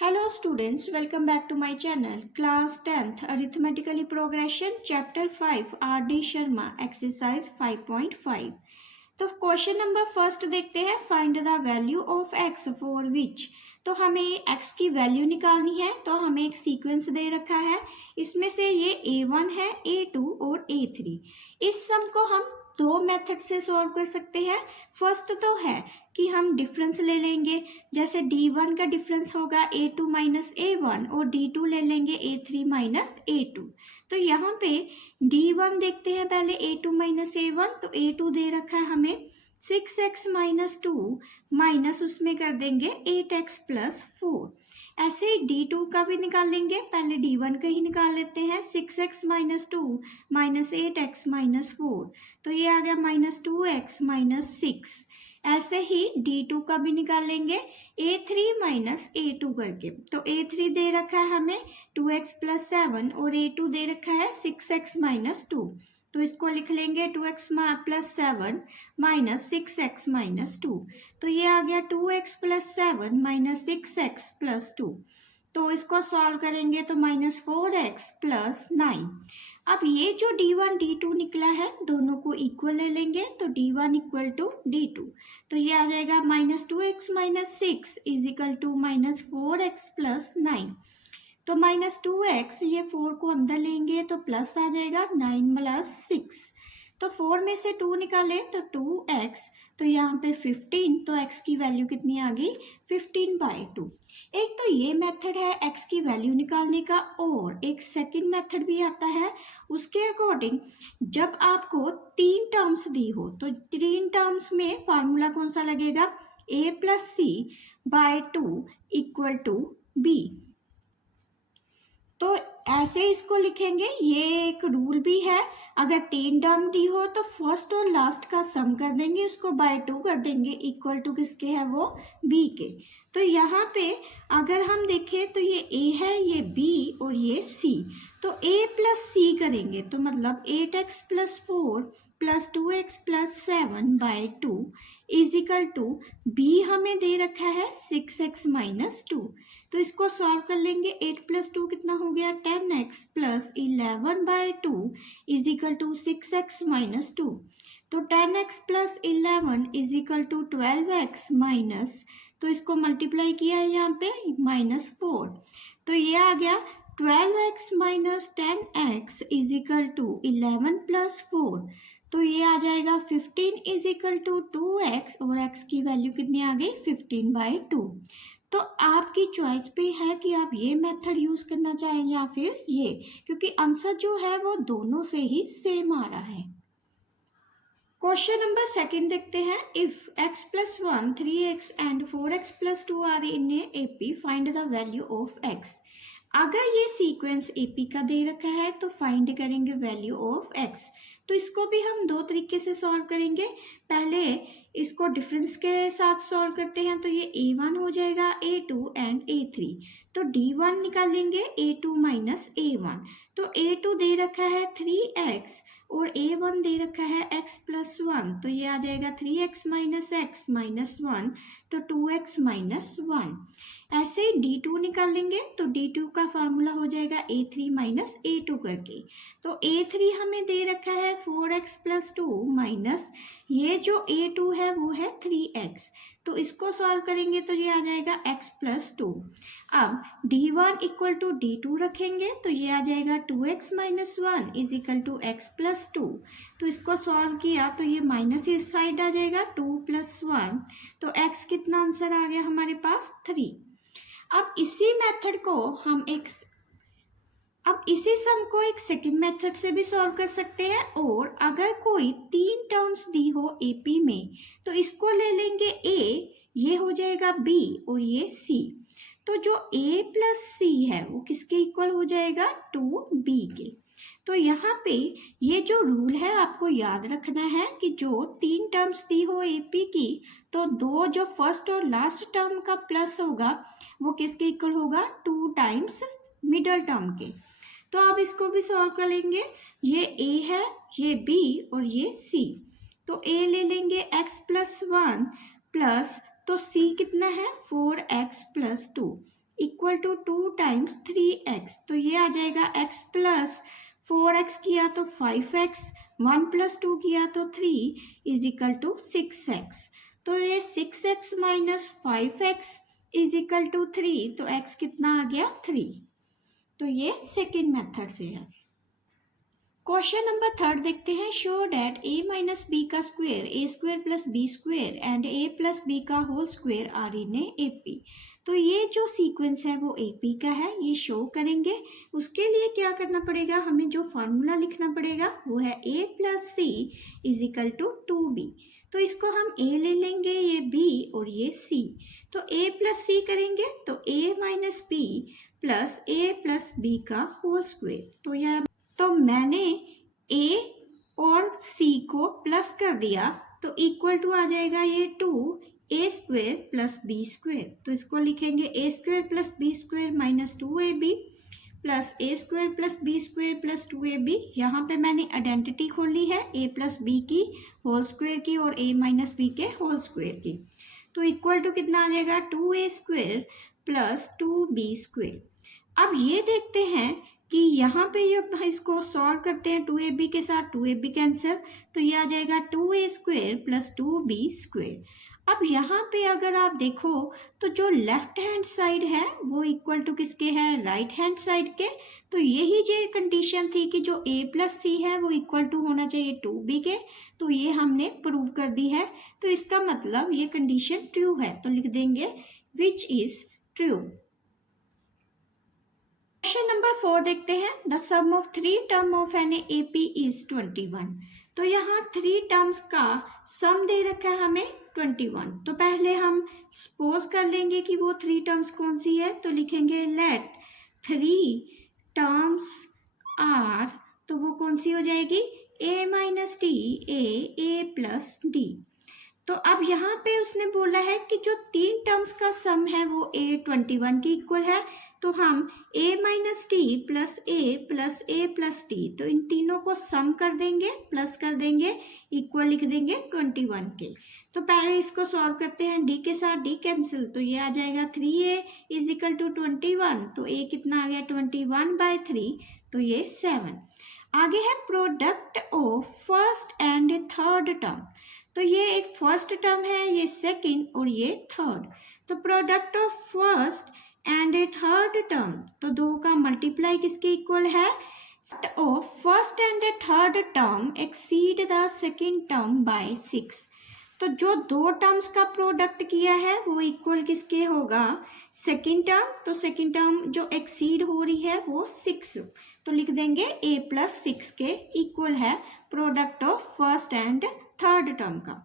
Hello students, welcome back to my channel. Class 10th Arithmetically Progression Chapter 5 R.D. Sharma Exercise 5.5. तो question number first देखते हैं. Find the value of x for which. तो हमें x की value निकालनी है. तो हमें एक सीक्वेंस दे रखा है. इसमें से ये a1 है, a2 और a3. इस सम को हम दो मेथड से सॉल्व कर सकते हैं. फर्स्ट तो है कि हम डिफरेंस ले लेंगे. जैसे d1 का डिफरेंस होगा a2 माइनस a1 और d2 ले लेंगे a3 माइनस a2. तो यहाँ पे d1 देखते हैं पहले a2 माइनस a1. तो a2 दे रखा है हमें 6x माइनस 2 माइनस उसमें कर देंगे 8x प्लस 4. ऐसे ही d2 का भी निकाल लेंगे. पहले d1 का ही निकाल लेते हैं. 6x minus 2 minus 8x minus 4. तो ये आ गया माइनस 2x माइनस 6. ऐसे ही d2 का भी निकाल लेंगे a3 माइनस a2 करके. तो a3 दे रखा है हमें 2x प्लस 7 और a2 दे रखा है 6x माइनस 2. तो इसको लिख लेंगे 2x plus 7 minus 6x minus 2. तो ये आ गया 2x plus 7 minus 6x plus 2. तो इसको सॉल्व करेंगे तो माइनस 4x प्लस 9. अब ये जो d1 d2 निकला है दोनों को इक्वल ले लेंगे. तो d1 इक्वल टू d2. तो ये आ जाएगा minus 2x minus 6 is equal to minus 4x plus 9. तो माइनस 2x, ये 4 को अंदर लेंगे तो प्लस आ जाएगा 9 प्लस 6. तो 4 में से 2 निकाले तो 2x. तो यहाँ पे 15. तो x की वैल्यू कितनी आ गई 15/2. एक तो ये मेथड है x की वैल्यू निकालने का. और एक सेकंड मेथड भी आता है. उसके अकॉर्डिंग जब आपको 3 टर्म्स दी हो तो 3 टर्म्स में फार्मूला कौन सा लगेगा a plus c by 2 equal to b. तो ऐसे इसको लिखेंगे. ये एक रूल भी है. अगर 3 टर्म दी हो तो फर्स्ट और लास्ट का सम कर देंगे, उसको बाय 2 कर देंगे. इक्वल टू किसके है वो b के. तो यहाँ पे अगर हम देखें तो ये a है, ये b और ये c. तो a प्लस c करेंगे तो मतलब 8x plus 4 plus 2x plus 7/2 is equal to b हमें दे रखा है 6x माइनस 2. तो इसको सॉल्व कर लेंगे. 8 प्लस 2 कितना हो गया 10x plus 11/2 is equal to 6x minus 2. तो 10x plus 11 is equal to 12x minus, तो इसको मल्टीप्लाई किया है यहाँ पे माइनस 4. तो ये आ गया 12x minus 10x is equal to 11 plus 4. तो ये आ जाएगा 15 इज इक्वल टू 2x और x की वैल्यू कितनी आ गई 15/2. तो आपकी चॉइस पे है कि आप ये मेथड यूज करना चाहें या फिर ये, क्योंकि आंसर जो है वो दोनों से ही सेम आ रहा है. क्वेश्चन नंबर सेकंड देखते हैं. If x plus 1 3x and 4x plus 2 are in a AP, find the value of x. अगर ये सीक्वेंस AP का दे रखा है तो फाइंड करेंगे वैल्यू ऑफ x. तो इसको भी हम दो तरीके से सॉल्व करेंगे. पहले इसको डिफरेंस के साथ सॉल्व करते हैं. तो ये a1 हो जाएगा a2 एंड a3. तो d1 निकालेंगे a2 माइनस a1. तो a2 दे रखा है 3x और a1 दे रखा है x प्लस 1. तो ये आ जाएगा 3x माइनस x माइनस 1. तो 2x माइनस 1. ऐसे d2 निकालेंगे तो d2 का फार्मूला हो जाएगा a3 माइनस a2 करके. तो a3 हमें दे रखा है 4x प्लस 2 माइनस ये जो a2 है वो है 3x. तो इसको सॉल्व करेंगे तो ये आ जाएगा x प्लस 2. अब d1 इक्वल टू d2 रखेंगे तो ये आ जाएगा 2x minus 1 is equal to x plus 2. तो इसको सॉल्व किया तो ये माइनस इस साइड आ जाएगा 2 प्लस 1. तो x कितना आंसर आ गया हमारे पास 3. अब इसी मेथड को हम इसी सम को एक सेकंड मेथड से भी सॉल्व कर सकते हैं. और अगर कोई 3 टर्म्स दी हो AP में तो इसको ले लेंगे a, ये हो जाएगा b और ये c. तो जो a प्लस c है वो किसके इक्वल हो जाएगा 2b के. तो यहाँ पे ये जो रूल है आपको याद रखना है कि जो 3 टर्म्स दी हो AP की तो दो जो फर्स्ट और लास्ट टर्म का प्लस होगा वो किसके इक्वल होगा 2 टाइम्स मिडल टर्म के. तो अब इसको भी सॉल्व कर लेंगे. ये a है, ये b और ये c. तो a ले लेंगे x प्लस 1 प्लस, तो c कितना है 4x plus 2. Equal to 2 times 3x, तो ये आ जाएगा x प्लस 4x किया तो 5x, 1 प्लस 2 किया तो 3 इज इक्वल टू 6x। तो ये 6x minus 5x is equal to 3, तो x कितना आ गया 3। तो ये सेकेंड मेथड से है। क्वेश्चन नंबर थर्ड देखते हैं। Show that a minus B का square A square plus B square and a plus B का whole square are in A P. तो ये जो सीक्वेंस है वो ए पी का है, ये शो करेंगे। उसके लिए क्या करना पड़ेगा, हमें जो फार्मूला लिखना पड़ेगा वो है a plus c is equal to 2b। तो इसको हम a ले लेंगे, ये b और ये c। तो a प्लस सी करेंगे तो a minus b plus a plus B का होल स्क्वायर। तो मैंने a और c को प्लस कर दिया तो इक्वल टू आ जाएगा ये 2a square plus B square. तो इसको लिखेंगे a square plus B square minus 2ab plus a square plus B square plus 2ab। यहाँ पे मैंने आइडेंटिटी खोली है a प्लस बी की होल स्क्वायर की और a माइनस बी के होल स्क्वायर की। तो इक्वल टू कितना आ जाएगा 2a square plus 2b square. अब ये देखते हैं कि यहाँ पे जब इसको सॉल्व करते हैं 2ab के साथ 2ab कैंसिल, तो ये आ जाएगा 2a square plus 2b square. अब यहाँ पे अगर आप देखो तो जो लेफ्ट हैंड साइड है वो इक्वल टू किसके है, राइट हैंड साइड के। तो यही जो कंडीशन थी कि जो a प्लस सी है वो इक्वल टू होना चाहिए 2b के, तो ये हमने प्रूव कर दी है। तो इसका मतलब ये कंडीशन ट्रू है, तो लिख देंगे which is true. Question number 4 देखते हैं। The sum of 3 term of an AP is 21। तो यहाँ 3 टर्म्स का सम दे रखा है हमें 21। तो पहले हम सपोज कर लेंगे कि वो 3 टर्म्स कौन सी है। तो लिखेंगे लेट 3 टर्म्स आर, तो वो कौन सी हो जाएगी, a minus D A plus D. तो अब यहाँ पे उसने बोला है कि जो 3 टर्म्स का सम है वो a 21 के इक्वल है। तो हम a minus d plus a plus d, तो इन तीनों को सम कर देंगे, प्लस कर देंगे, इक्वल लिख देंगे 21 के। तो पहले इसको सॉल्व करते हैं, d के साथ d कैंसिल, तो ये आ जाएगा 3a इज इक्वल टू 21। तो a कितना आ गया 21/3, तो ये 7। आगे है product of first and third term. तो ये एक फर्स्ट टर्म है, ये सेकंड और ये थर्ड। तो product of first and A third term, तो दो का मल्टीप्लाई किसके इक्वल है, of first and A third term exceed the second term by 6। तो जो दो टर्म्स का प्रोडक्ट किया है वो इक्वल किसके होगा, सेकंड टर्म। तो सेकंड टर्म जो एक्सीड हो रही है वो 6, तो लिख देंगे a प्लस 6 के इक्वल है product of first and third term का।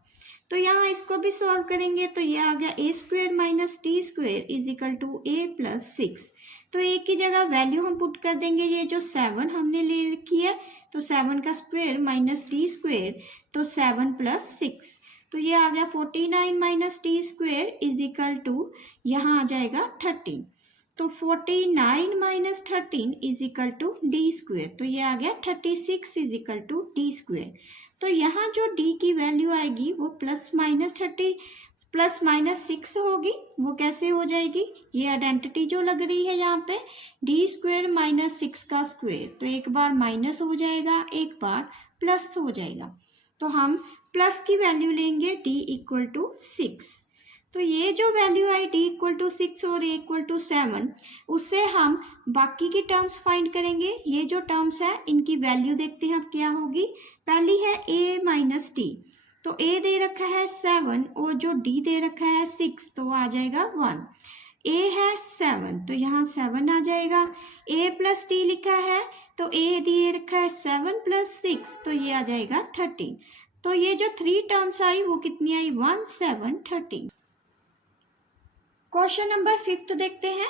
तो यहाँ इसको भी सॉल्व करेंगे तो ये आ गया a square minus d square is equal to a plus 6। तो a की जगह वैल्यू हम पुट कर देंगे, ये जो 7 हमने ले रखी है, तो 7 का स्क्वायर माइनस टी स्क्वायर, तो 7 प्लस 6, तो ये आ गया 49 minus d square is equal to यहाँ आ जाएगा 13। तो 49 minus 13 is equal to d square, तो ये आ गया 36 is equal to d square. तो यहाँ जो डी की वैल्यू आएगी वो प्लस माइनस 6 होगी। वो कैसे हो जाएगी, ये आइडेंटिटी जो लग रही है यहाँ पे डी स्क्वायर माइनस 6 का स्क्वायर, तो एक बार माइनस हो जाएगा, एक बार प्लस हो जाएगा। तो हम प्लस की वैल्यू लेंगे d इक्वल टू 6। तो ये जो वैल्यू आई d इक्वल टू 6 और a इक्वल टू 7, उससे हम बाकी की टर्म्स फाइंड करेंगे। ये जो टर्म्स है इनकी वैल्यू देखते हैं अब क्या होगी। पहली है a माइनस टी, तो a दे रखा है 7 और जो d दे रखा है 6, तो आ जाएगा 1। a है 7, तो यहाँ 7 आ जाएगा। a प्लस टी लिखा है तो a दे रखा है 7 प्लस 6, तो ये आ जाएगा 13। तो ये जो 3 टर्म्स आई वो कितनी आई, 1 7 13। क्वेश्चन नंबर 5 देखते हैं।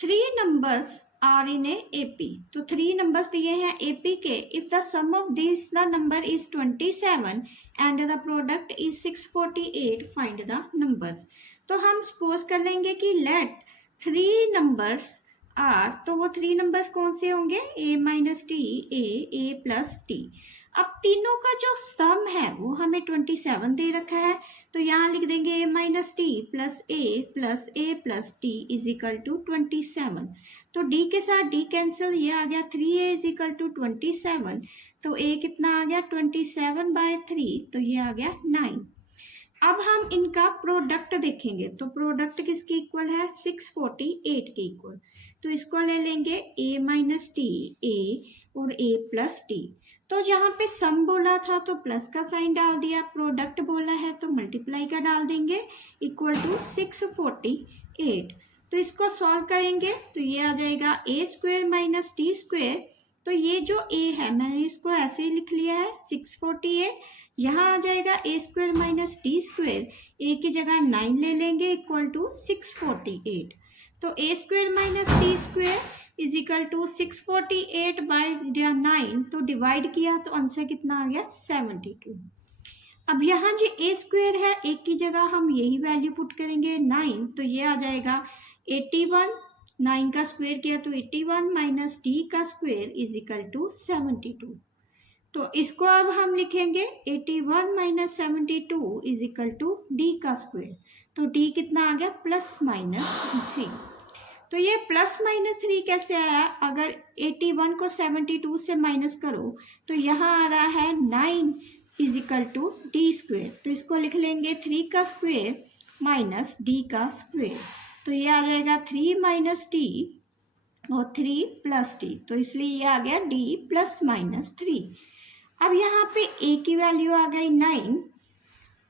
3 नंबर्स आर इन एपी, तो 3 नंबर्स दिए हैं एपी के। If the sum of this the number is 27 and the product is 648, find the numbers. तो हम सपोज कर लेंगे कि लेट 3 नंबर्स आर, तो वो 3 नंबर्स कौन से होंगे, a minus T A plus T. अब तीनों का जो सम है वो हमें 27 दे रखा है, तो यहाँ लिख देंगे a minus d plus a plus d is equal to 27। तो d के साथ d कैंसिल, ये आ गया 3a इज इक्वल टू 27। तो a कितना आ गया 27/3, तो ये आ गया 9। अब हम इनका प्रोडक्ट देखेंगे, तो प्रोडक्ट किसके इक्वल है 648 के इक्वल। तो इसको ले लेंगे a माइनस टी a और a प्लस टी। तो जहाँ पे सम बोला था तो प्लस का साइन डाल दिया, प्रोडक्ट बोला है तो मल्टीप्लाई का डाल देंगे, इक्वल टू 648। तो इसको सॉल्व करेंगे तो ये आ जाएगा a square minus d square. तो ये जो a है मैंने इसको ऐसे ही लिख लिया है 648, यहाँ आ जाएगा a square minus d square, a की जगह 9 ले लेंगे इक्वल टू 648। तो a square minus d square is equal to 648/9, तो डिवाइड किया तो आंसर कितना आ गया 72। अब यहाँ जो a स्क्वेयर है एक की जगह हम यही वैल्यू पुट करेंगे 9, तो ये आ जाएगा 81। 9 का स्क्वायर किया तो 81 माइनस टी का स्क्वायर इज इक्वल टू 72। तो इसको अब हम लिखेंगे 81 minus 72 is equal to d का स्क्वायर। तो डी कितना आ गया +-3। तो ये +-3 कैसे आया, अगर 81 को 72 से माइनस करो तो यहाँ आ रहा है 9 is equal to d square. तो इसको लिख लेंगे 3 का स्क्वायर माइनस डी का स्क्वायर। तो ये आ जाएगा 3 माइनस टी और 3 प्लस टी, तो इसलिए ये आ गया d +-3। अब यहाँ पे a की वैल्यू आ गई 9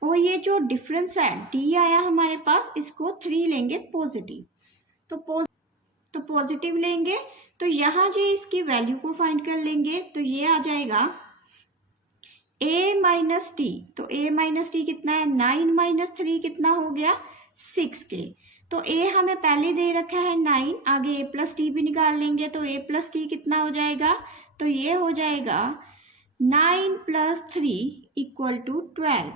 और ये जो डिफरेंस है d आया हमारे पास, इसको 3 लेंगे पॉजिटिव। तो पॉजिटिव लेंगे तो यहाँ जो इसकी वैल्यू को फाइंड कर लेंगे, तो ये आ जाएगा a माइनस टी। तो a माइनस टी कितना है 9 माइनस 3 कितना हो गया 6 के। तो a हमें पहले दे रखा है 9, आगे a प्लस टी भी निकाल लेंगे तो a प्लस टी कितना हो जाएगा, तो ये हो जाएगा 9 + 3 इक्वल टू 12।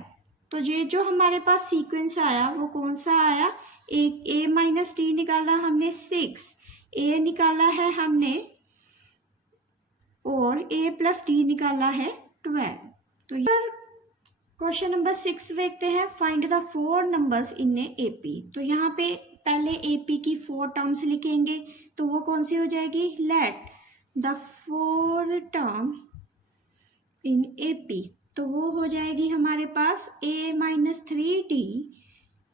तो ये जो हमारे पास सीक्वेंस आया वो कौन सा आया, एक a माइनस टी निकाला हमने 6, a निकाला है हमने और a प्लस टी निकाला है 12। तो क्वेश्चन नंबर 6 देखते हैं, find the 4 numbers in AP। तो यहाँ पे पहले AP की 4 टर्म्स लिखेंगे, तो वो कौन सी हो जाएगी, let the 4 term in AP। तो वो हो जाएगी हमारे पास a minus 3d,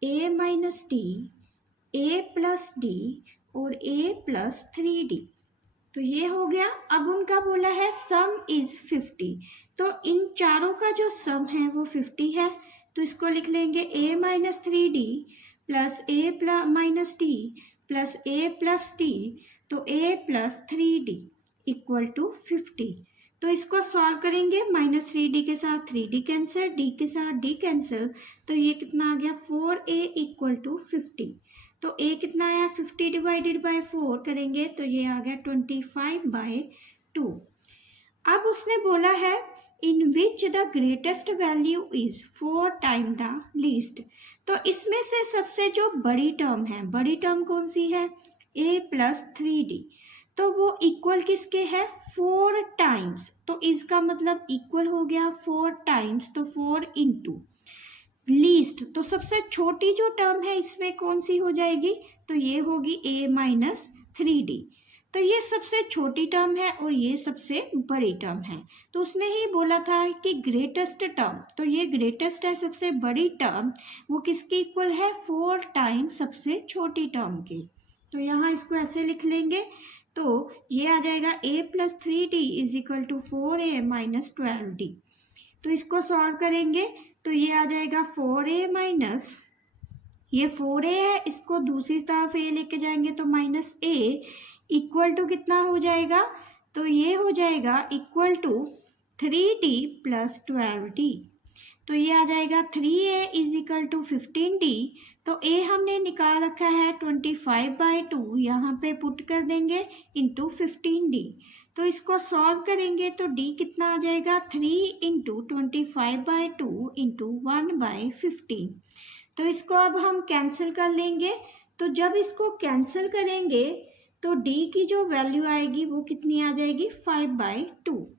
a minus d, a plus d और a प्लस 3d। तो ये हो गया। अब उनका बोला है सम इज 50, तो इन चारों का जो सम है वो 50 है। तो इसको लिख लेंगे a minus 3d plus a minus d plus a plus d, तो a plus 3d equal to 50। तो इसको सॉल्व करेंगे, -3d के साथ 3d कैंसिल, d के साथ d कैंसिल, तो ये कितना आ गया 4a इक्वल टू 50। तो a कितना आया 50 डिवाइडेड बाय 4 करेंगे तो ये आ गया 25/2। अब उसने बोला है in which the greatest value is 4 time the least. तो इसमें से सबसे जो बड़ी टर्म है, बड़ी टर्म कौन सी है, a प्लस 3d। तो वो इक्वल किसके है 4 टाइम्स, तो इसका मतलब इक्वल हो गया 4 टाइम्स, तो 4 इंटू लीस्ट। तो सबसे छोटी जो टर्म है इसमें कौन सी हो जाएगी, तो ये होगी a माइनस 3d। तो ये सबसे छोटी टर्म है और ये सबसे बड़ी टर्म है। तो उसने ही बोला था कि ग्रेटेस्ट टर्म, तो ये ग्रेटेस्ट है सबसे बड़ी टर्म, वो किसकी इक्वल है 4 टाइम सबसे छोटी टर्म की। तो यहाँ इसको ऐसे लिख लेंगे, तो ये आ जाएगा a plus 3d is equal to 4a minus 12d। तो इसको सॉल्व करेंगे तो ये आ जाएगा 4a माइनस, ये 4a है, इसको दूसरी तरफ a लेके जाएंगे तो माइनस a इक्वल टू कितना हो जाएगा, तो ये हो जाएगा equal to 3d plus 12d। तो ये आ जाएगा 3a is equal to 15d। तो a हमने निकाल रखा है 25/2, यहाँ पे पुट कर देंगे इंटू 15d। तो इसको सॉल्व करेंगे तो d कितना आ जाएगा 3 इंटू 25/2 इंटू 1/15। तो इसको अब हम कैंसिल कर लेंगे, तो जब इसको कैंसिल करेंगे तो d की जो वैल्यू आएगी वो कितनी आ जाएगी 5/2।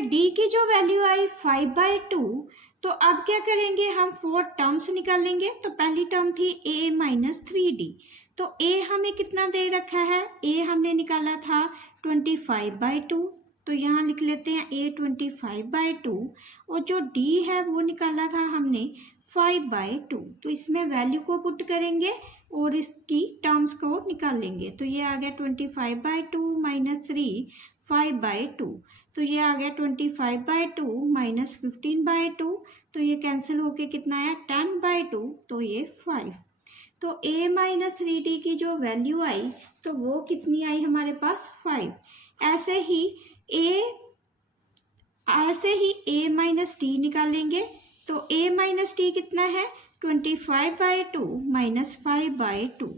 डी की जो वैल्यू आई 5/2, तो अब क्या करेंगे हम 4 टर्म्स निकालेंगे। तो पहली टर्म थी a माइनस 3d, तो a हमें कितना दे रखा है, a हमने निकाला था 25/2, तो यहाँ लिख लेते हैं a 25/2, और जो d है वो निकाला था हमने 5/2। तो इसमें वैल्यू को पुट करेंगे और इसकी टर्म्स को निकालेंगे। तो ये आ गया 25/2 माइनस 3 5/2, तो ये आ गया 25/2 माइनस 15/2, तो ये कैंसिल होके कितना आया 10/2, तो ये 5। तो a माइनस 3d की जो वैल्यू आई तो वो कितनी आई हमारे पास 5। ऐसे ही a माइनस d निकालेंगे। तो a माइनस d कितना है 25/2 माइनस 5/2,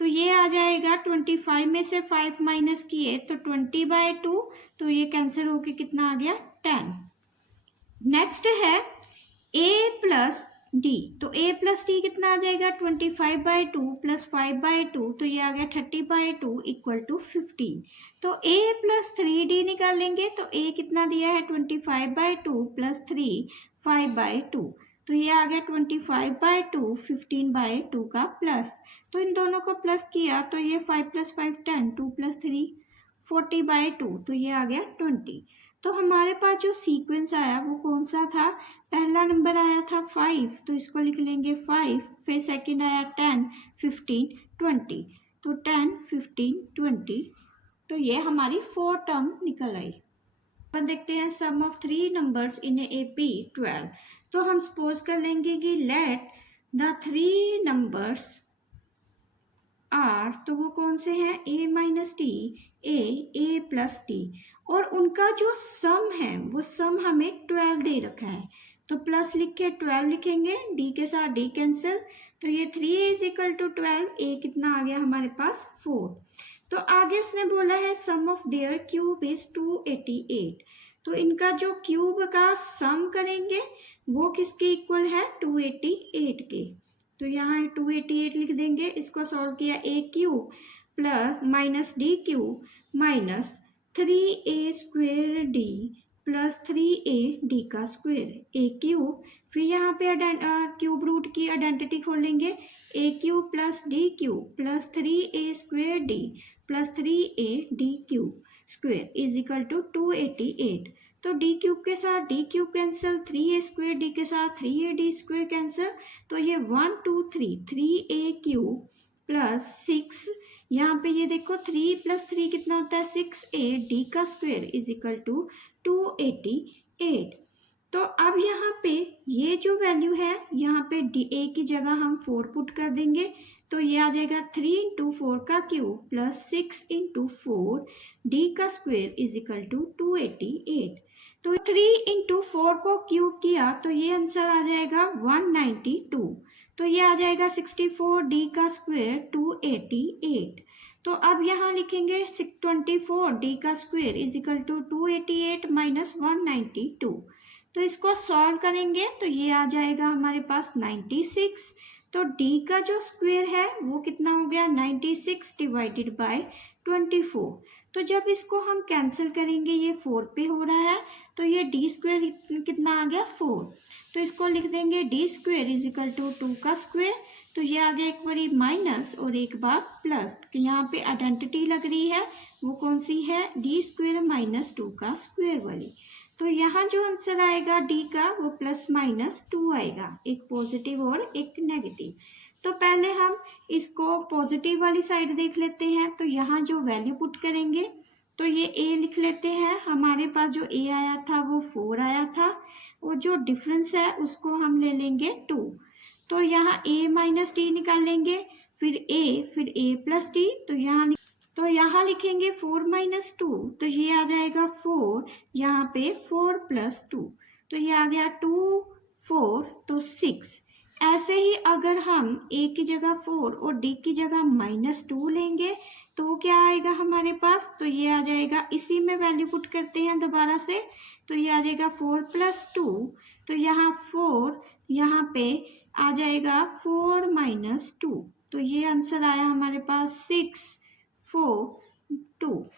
तो ये आ जाएगा 25 में से 5 माइनस किए तो 20/2, तो ये कैंसिल होके कितना आ गया 10। नेक्स्ट है a प्लस d, तो a प्लस d कितना आ जाएगा 25/2 प्लस 5/2, तो ये आ गया 30/2 इक्वल टू 15। तो a प्लस 3d निकालेंगे। तो a कितना दिया है 25/2 प्लस 3 5/2, तो ये आ गया 25/2 15/2 का प्लस। तो इन दोनों को प्लस किया तो ये 5 प्लस 5 10, 2 प्लस 3 40/2, तो ये आ गया 20। तो हमारे पास जो सीक्वेंस आया वो कौन सा था, पहला नंबर आया था 5, तो इसको लिख लेंगे 5, फिर सेकंड आया 10 15 20, तो 10 15 20, तो ये हमारी 4 टर्म निकल आई। अपन देखते हैं sum of 3 numbers in A P 12। तो हम सपोज कर लेंगे कि लेट द 3 नंबर्स आर, तो वो कौन से हैं a minus T, a plus T, और उनका जो सम है वो सम हमें 12 दे रखा है। तो प्लस लिख के 12 लिखेंगे, d के साथ d कैंसिल, तो ये 3a is equal to 12, a कितना आ गया हमारे पास 4। तो आगे उसने बोला है सम ऑफ देयर क्यूब इज 288, तो इनका जो क्यूब का सम करेंगे वो किसके इक्वल है 288 के। तो यहाँ 288 लिख देंगे, इसको सॉल्व किया a cube plus minus d cube minus 3a square d plus 3a d का स्क्वेयर a क्यूब, फिर यहाँ पे क्यूब रूट की आइडेंटिटी खोलेंगे, a cube plus d cube plus 3a square d plus 3a d cube square is equal to 288। तो d cube के साथ d cube cancel, 3a square d के साथ 3ad स्क्वेयर कैंसिल, तो ये 1 2 3 3a cube plus 6, यहाँ पे ये देखो 3 प्लस 3 कितना होता है 6a d का स्क्वेयर इज इक्वल टू 288। तो अब यहाँ पे ये जो वैल्यू है यहाँ पे a की जगह हम 4 पुट कर देंगे, तो ये आ जाएगा 3 इंटू 4 का क्यूब प्लस 6 इंटू 4 d का स्क्वेयर इज इक्वल टू 288। तो 3 इंटू 4 को क्यूब किया तो ये आंसर आ जाएगा 192, तो ये आ जाएगा 64 d का स्क्वेयर 288। तो अब यहाँ लिखेंगे 24 d का square is equal to 288 minus 192, तो इसको सॉल्व करेंगे तो ये आ जाएगा हमारे पास 96। तो d का जो स्क्वायर है वो कितना हो गया 96 डिवाइडेड बाय 24। तो जब इसको हम कैंसिल करेंगे ये 4 पे हो रहा है, तो ये d स्क्वायर कितना आ गया 4, तो इसको लिख देंगे d square is equal to 2 का स्क्वायर, तो ये आ गया एक बारी माइनस और एक बार प्लस, यहाँ पे आइडेंटिटी लग रही है वो कौन सी है d स्क्वायर माइनस 2 का स्क्वायर वाली। तो यहाँ जो आंसर आएगा d का वो प्लस माइनस 2 आएगा, एक पॉजिटिव और एक नेगेटिव। तो पहले हम इसको पॉजिटिव वाली साइड देख लेते हैं। तो यहाँ जो वैल्यू पुट करेंगे तो ये a लिख लेते हैं, हमारे पास जो a आया था वो 4 आया था, और जो डिफरेंस है उसको हम ले लेंगे 2। तो यहाँ a माइनस डी निकालेंगे, फिर a प्लस डी, तो यहाँ लिखेंगे 4 माइनस 2, तो ये आ जाएगा 4, यहाँ पे 4 प्लस 2, तो ये आ गया 2 4 तो 6। ऐसे ही अगर हम a की जगह 4 और d की जगह माइनस 2 लेंगे तो क्या आएगा हमारे पास, तो ये आ जाएगा, इसी में वैल्यू पुट करते हैं दोबारा से, तो ये आ जाएगा 4 प्लस 2, तो यहाँ 4, यहाँ पे आ जाएगा 4 माइनस 2, तो ये आंसर आया हमारे पास 6 4 2।